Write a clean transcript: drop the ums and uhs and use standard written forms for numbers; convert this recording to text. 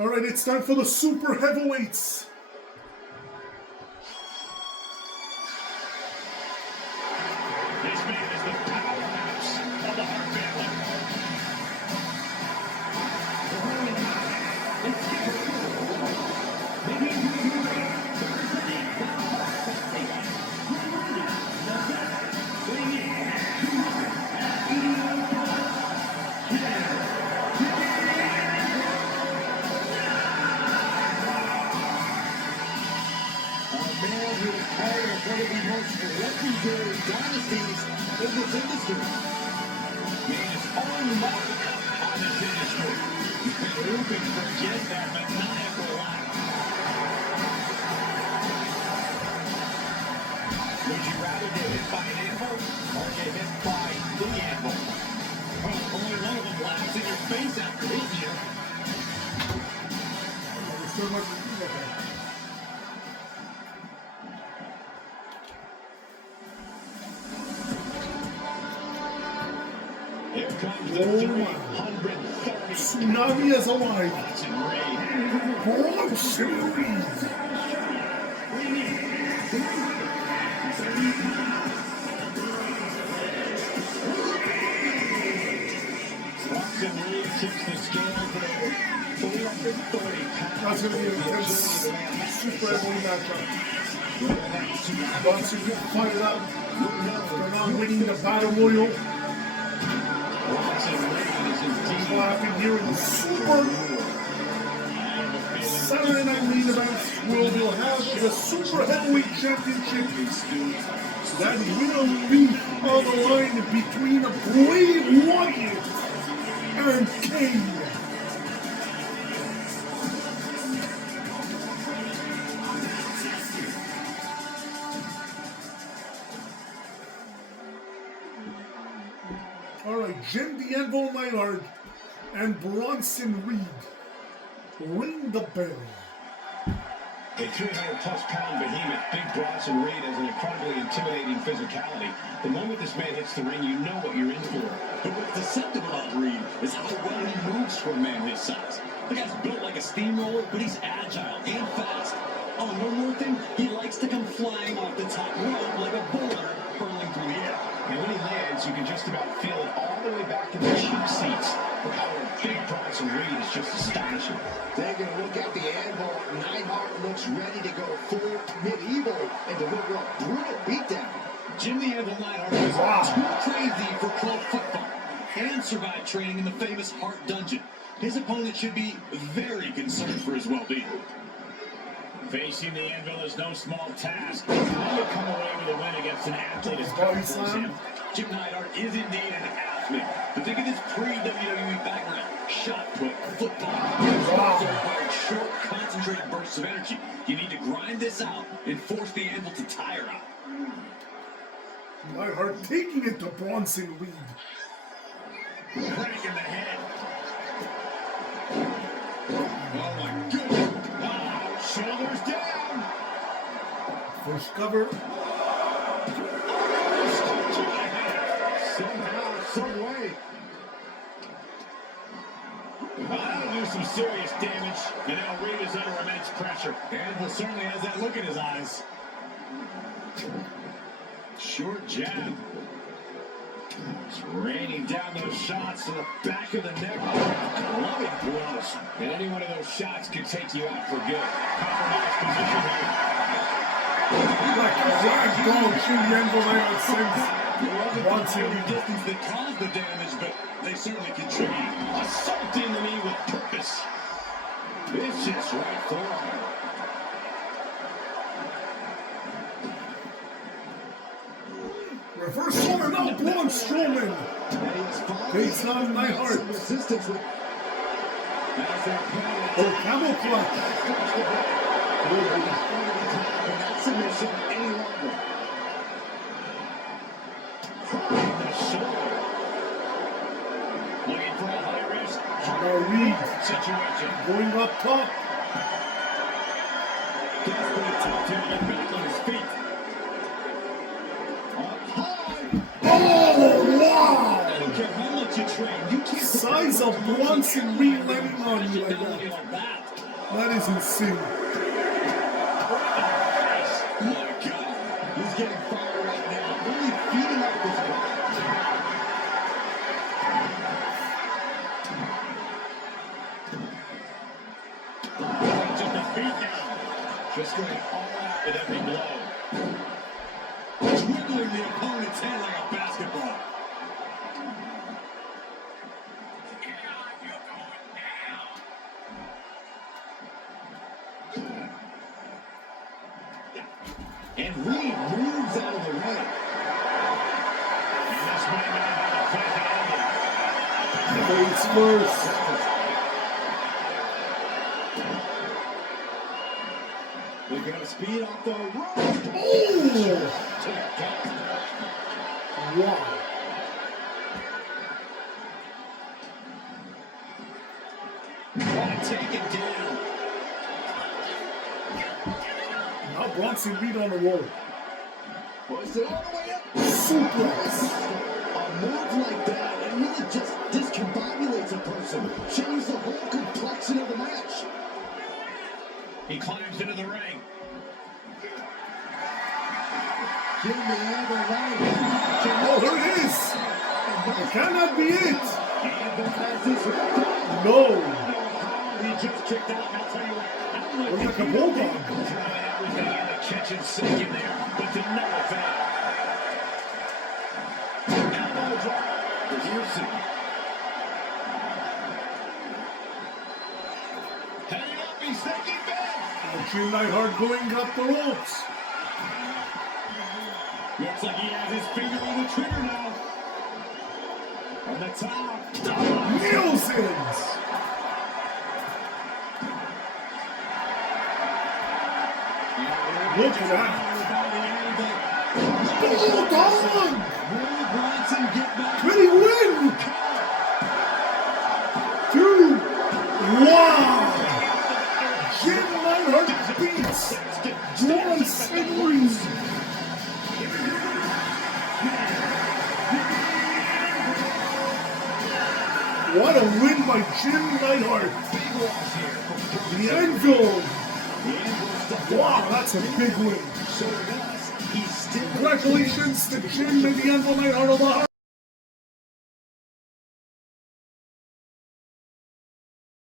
All right, it's time for the super heavyweights. This man is the powerhouse of the Hart family. One of the most legendary dynasties in this industry. Made his own mark on this industry. Who can forget that maniacal laugh? Would you rather get hit by an anvil or get hit by the anvil? Well, only one of them laughs in your face after hitting you. There's so much. Here comes the 330. Tsunami is alive. Bronson Reed. Bronson Reed tips the scales at over 430 pounds. That's going to be an intense super heavyweight matchup. Bronson Reed fired up. They're not winning the battle royal. What happened here in the Super Saturday Night main event, where we'll have the Super Heavyweight Championship that will be on the line between Bray Wyatt and Kane. Alright, Jim the Anvil Neidhart and Bronson Reed ring the bell. A 300-plus-pound behemoth, Big Bronson Reed has an incredibly intimidating physicality. The moment this man hits the ring, you know what you're in for. But what's deceptive about Reed is how well he moves for a man his size. The guy's built like a steamroller, but he's agile and fast. Oh, and one more thing, he likes to come flying off the top rope like a boulder hurling through the air. And when he lands, you can just about feel it all the way back in the cheap seats. The power of Big Bronson Reed is just astonishing. Taking a look at the anvil, Neidhart looks ready to go full medieval and deliver a brutal beatdown. Jim the Anvil Neidhart is too crazy for club football and survived training in the famous Hart Dungeon. His opponent should be very concerned for his well-being. Facing the Anvil is no small task. How do you come away with a win against an athlete as powerful as him? Jim Neidhart is indeed an athlete. But think of his pre-WWE background. Shot put, football. Also required short, concentrated bursts of energy. You need to grind this out and force the Anvil to tire out. Neidhart taking it to Bronson Reed. Break in the head. Oh my goodness. Wow, shoulders down. First cover. Somehow, some way. That'll do some serious damage. And now Reed is under immense pressure. Anvil certainly has that look in his eyes. Short jab. It's raining down those shots to the back of the neck. Loving blows. And any one of those shots could take you out for good. Compromised position here. Like a ragdoll, Jim the Anvil Neidhart sends Bronson The Reed. distance that caused the damage, but they certainly contributed. Assaulting the knee with purpose. Vicious right forearm. Reversal and now Braun Strowman. Takes on Neidhart. Resistance with Oh, camel clutch. that submission any longer. The shoulder. Looking for a high risk. Now Reed Situation. going up top. Desperate attempt to get back on his feet. Up high. Oh, wow. I don't care how much you train, you can't Size of Bronson Reed landing on you like that. like that. That is insane. My God, he's getting fired right now. Really feeding up this guy. Just a beat down. Just going all out with every blow. Dribbling the opponent's head like a basketball. And Reed moves out of the way. And this might not have a quick ending. Face first. They're going to speed off the rope. Oh! Wow. Want to take it down. Now Bronson Reed on the roll. Was it all the way up? Suplex. A move like that, it really just discombobulates a person. Changes the whole complexion of the match. He climbs into the ring. Give me another line. Oh, there it is. It cannot be it. Anvil has this wrapped up. No. He just kicked out. I'll tell you what. I don't know Looks if like a you bulldog. Throwing everything in the kitchen sink in there, but to no avail. Elbow drop. Piercing. Heading up, he's thinking back. Jim Neidhart going up the ropes. Looks like he has his finger on the trigger now. On the top. Nielsen's. Look at that. Hold on. Will Bronson get back? Can he win? 2, 1. Jim Neidhart beats Bronson Reed. What a win by Jim Neidhart. Big loss here. The Anvil. Wow, that's a big win. So it does. He's still Congratulations to Jim and the Anvil Neidhart of the